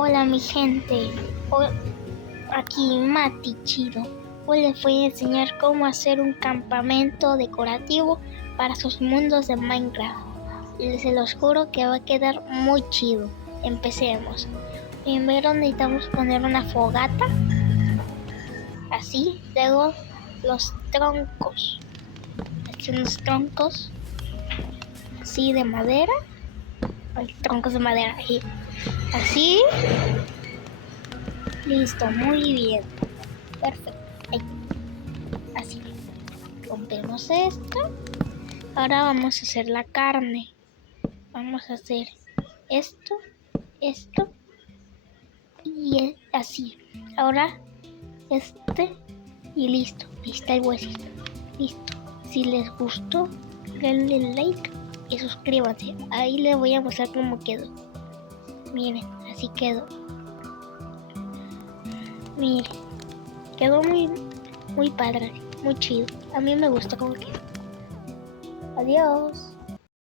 Hola mi gente, aquí Mati Chido. Hoy les voy a enseñar cómo hacer un campamento decorativo para sus mundos de Minecraft. Y se los juro que va a quedar muy chido. Empecemos. Primero necesitamos poner una fogata, así, luego los troncos. Así unos troncos, así de madera. Troncos de madera, así. Listo, muy bien. Perfecto. Ahí. Así. Rompemos esto. Ahora vamos a hacer la carne. Vamos a hacer esto, esto y así. Ahora y listo. Ahí está el huesito. Listo. Si les gustó, denle like y suscríbanse. Ahí les voy a mostrar cómo quedó. Miren, así quedó. Miren, quedó muy padre, muy chido. A mí me gustó cómo quedó. Adiós.